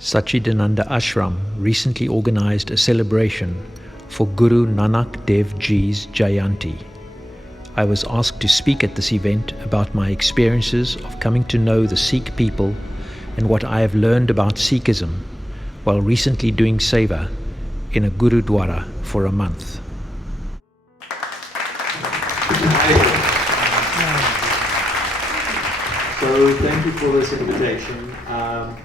Saccidananda Ashram recently organized a celebration for Guru Nanak Dev Ji's Jayanti. I was asked to speak at this event about my experiences of coming to know the Sikh people and what I have learned about Sikhism while recently doing Seva in a Gurudwara for a month. So thank you for this invitation.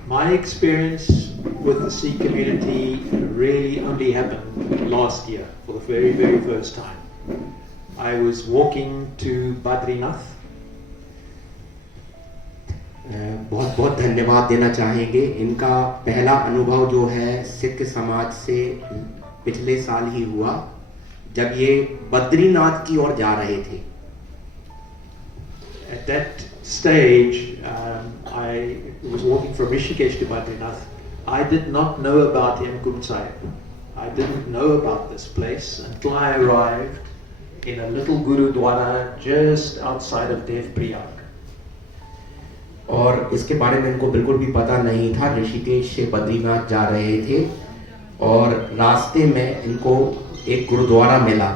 My experience with the Sikh community really only happened last year for the very, very first time. I was walking to Badrinath. बहुत बहुत धन्यवाद देना चाहेंगे. इनका पहला अनुभव जो है सिख समाज से पिछले साल ही हुआ जब ये बद्रीनाथ की ओर जा रहे थे. At that stage, I was walking from Rishikesh to Badrinath. I did not know about Hemkund Sahib. I didn't know about this place until I arrived in a little Gurudwara just outside of Devprayag. और इसके बारे में इनको बिल्कुल भी पता नहीं था. ऋषिकेश से बद्रीनाथ जा रहे थे और रास्ते में इनको एक गुरुद्वारा मिला.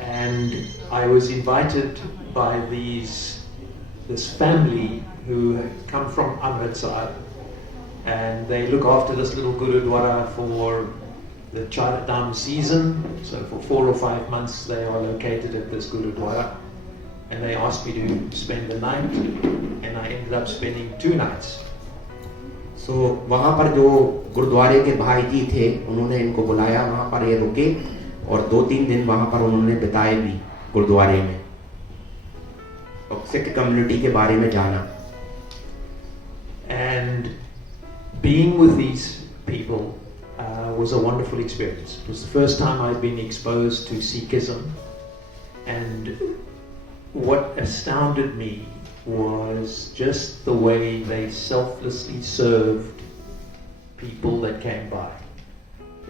And I was invited by this family who had come from Amritsar, and they look after this little Gurudwara for the Chardam season. So for 4 or 5 months they are located at this Gurudwara, and they asked me to spend the night, and I ended up spending 2 nights. So वहाँ पर जो गुरुद्वारे के भाई जी थे उन्होंने इनको बुलाया, वहाँ पर ये रुके और 2-3 दिन वहाँ पर उन्होंने बिताए भी गुरुद्वारे में और सिख कम्युनिटी के बारे में जाना. And being with these people was a wonderful experience. It was the first time I'd been exposed to Sikhism, and what astounded me was just the way they selflessly served people that came by.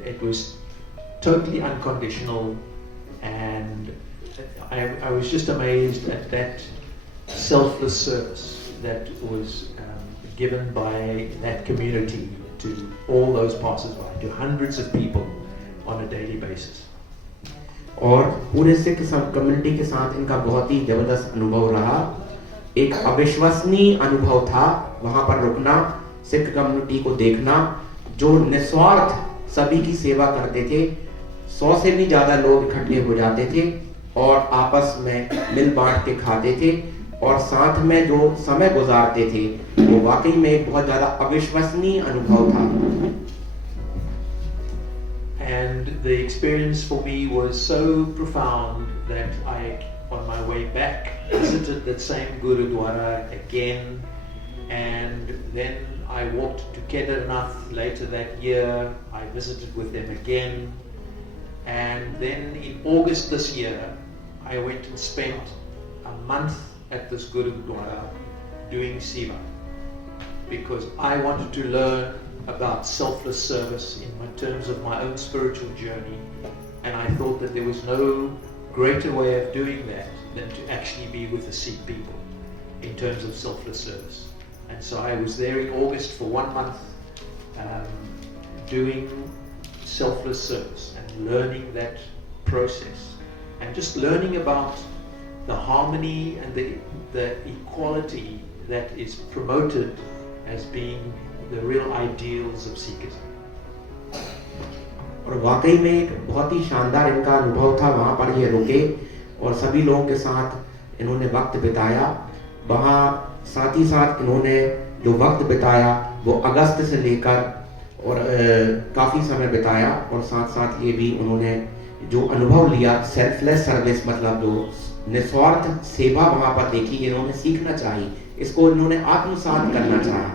It was totally unconditional, and I was just amazed at that selfless service that was given by that community to all those passers-by, to hundreds of people on a daily basis. और पूरे Sikh community के साथ इनका बहुत ही जबरदस्त अनुभव रहा. एक अविश्वसनीय अनुभव था वहाँ पर रुकना, सिख कम्युनिटी को देखना जो निस्वार्थ सभी की सेवा करते थे. 100 से भी ज्यादा लोग इकट्ठे हो जाते थे और आपस में मिल बांट के खाते थे और साथ में जो समय गुजारते थे वो वाकई में एक बहुत ज्यादा अविश्वसनीय अनुभव था. And the experience for me was so profound that I, on my way back, visited that same Gurudwara again, and then I walked to Kedarnath later that year. I visited with them again, and then in August this year I went and spent a month at this Gurudwara doing Seva, because I wanted to learn about selfless service in terms of my own spiritual journey, and I thought that there was no greater way of doing that than to actually be with the Sikh people in terms of selfless service. And so I was there in August for 1 month doing selfless service and learning that process, and just learning about the harmony and the equality that is promoted as being the real ideals of Sikhism. और वाकई में एक बहुत ही शानदार इनका अनुभव था. वहाँ पर ये रुके और सभी लोगों के साथ इन्होंने वक्त बिताया. वहाँ साथ ही साथ इन्होंने जो वक्त बिताया वो अगस्त से लेकर और काफ़ी समय बिताया, और साथ साथ ये भी उन्होंने जो अनुभव लिया सेल्फलेस सर्विस, मतलब जो निस्वार्थ सेवा वहाँ पर देखी, इन्होंने सीखना चाहिए. इसको इन्होंने आत्मसात करना चाहा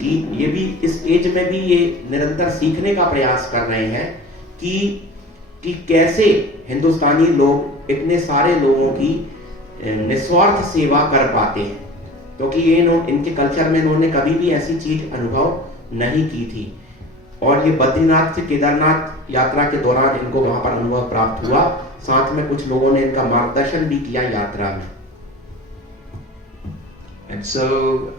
कि ये भी इस एज में भी ये निरंतर सीखने का प्रयास कर रहे हैं कि कैसे हिंदुस्तानी लोग इतने सारे लोगों की निस्वार्थ सेवा कर पाते हैं, क्योंकि ये इनके कल्चर में इन्होंने कभी भी ऐसी चीज अनुभव नहीं की थी. और ये बद्रीनाथ से केदारनाथ यात्रा के दौरान इनको वहां पर अनुभव प्राप्त हुआ. साथ में कुछ लोगों ने इनका मार्गदर्शन भी किया यात्रा में. And so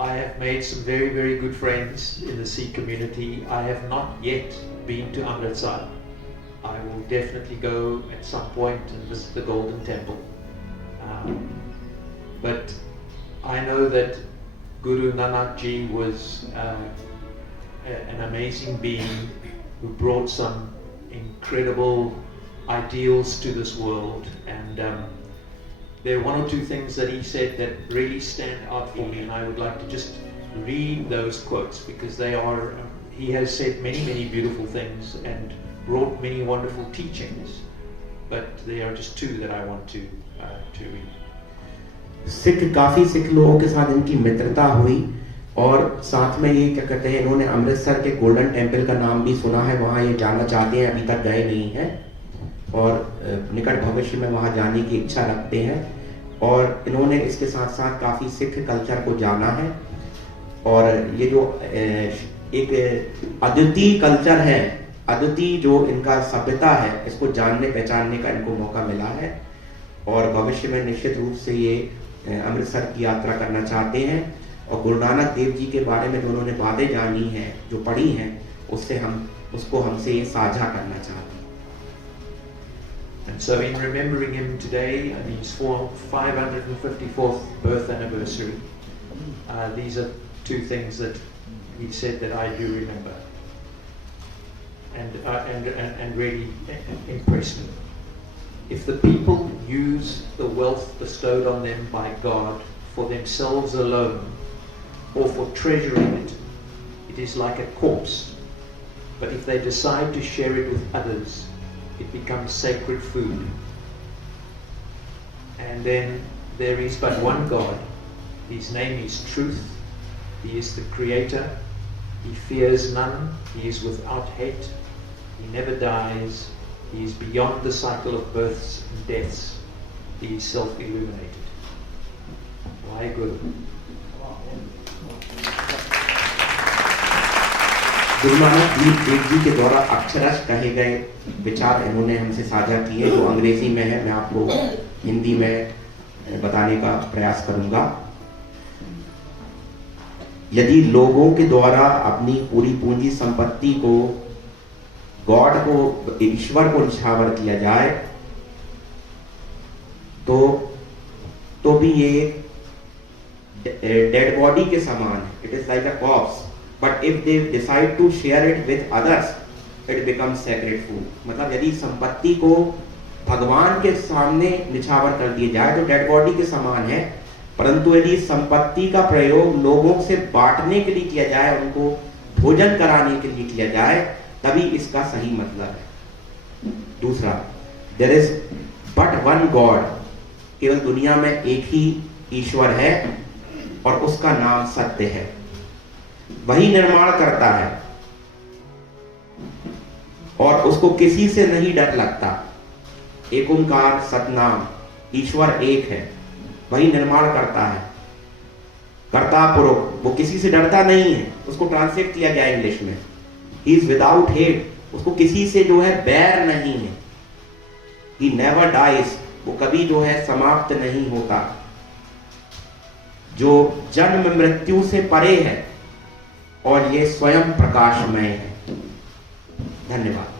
I have made some very, very good friends in the Sikh community. I have not yet been to Amritsar. I will definitely go at some point and visit the Golden Temple. But I know that Guru Nanak Ji was an amazing being who brought some incredible ideals to this world, and there are one or two things that he said that really stand out for me, and I would like to just read those quotes because they are, he has said many, many beautiful things and brought many wonderful teachings, but there are just two that I want to read. काफी सिख लोगों के साथ इनकी मित्रता हुई, और साथ में ये क्या कहते हैं, इन्होंने अमृतसर के गोल्डन टेम्पल का नाम भी सुना है, वहाँ ये जाना चाहते हैं, अभी तक गए नहीं हैं और निकट भविष्य में वहाँ जाने की इच्छा रखते हैं। और इन्होंने इसके साथ साथ काफ़ी सिख कल्चर को जाना है, और ये जो एक अद्वितीय कल्चर है, अद्वितीय जो इनका सभ्यता है, इसको जानने पहचानने का इनको मौका मिला है, और भविष्य में निश्चित रूप से ये अमृतसर की यात्रा करना चाहते हैं, और गुरु नानक देव जी के बारे में जो उन्होंने बातें जानी हैं, जो पढ़ी हैं, उसको हमसे ये साझा करना चाहते हैं। And so in remembering him today and his 554th birth anniversary, these are two things that he said that I do remember and really impressed me. If the people use the wealth bestowed on them by God for themselves alone or for treasuring it, it is like a corpse. But if they decide to share it with others, it becomes sacred food. And then there is but one God. His name is Truth. He is the Creator. He fears none. He is without hate. He never dies. He is beyond the cycle of births and deaths. He is self-illuminated. Waheguru. Guru Nanak Dev ji के द्वारा अक्षरश कहे गए विचार इन्होंने हमसे साझा किए, जो अंग्रेजी में है, मैं आपको हिंदी में बताने का प्रयास करूंगा। यदि लोगों के द्वारा अपनी पूरी पूंजी संपत्ति को गॉड को, ईश्वर को निछावर किया जाए तो भी ये डेड बॉडी के समान है, it is like a corpse, but if they decide to share it with others it becomes sacred food. मतलब यदि संपत्ति को भगवान के सामने निछावर कर दिया जाए तो डेड बॉडी के समान है, परंतु यदि संपत्ति का प्रयोग लोगों से बांटने के लिए किया जाए, उनको भोजन कराने के लिए किया जाए, तभी इसका सही मतलब है। दूसरा, there is but one god, केवल दुनिया में एक ही ईश्वर है और उसका नाम सत्य है, वही निर्माण करता है और उसको किसी से नहीं डर लगता। एक ओंकार सतनाम, ईश्वर एक है, वही निर्माण करता है, कर्ता पुरुष, वो किसी से डरता नहीं है। उसको ट्रांसलेट किया गया इंग्लिश में, ही इज विदाउट हेट, उसको किसी से जो है बैर नहीं है। ही नेवर डाइज, वो कभी जो है समाप्त नहीं होता, जो जन्म मृत्यु से परे है और ये स्वयं प्रकाशमय है। धन्यवाद।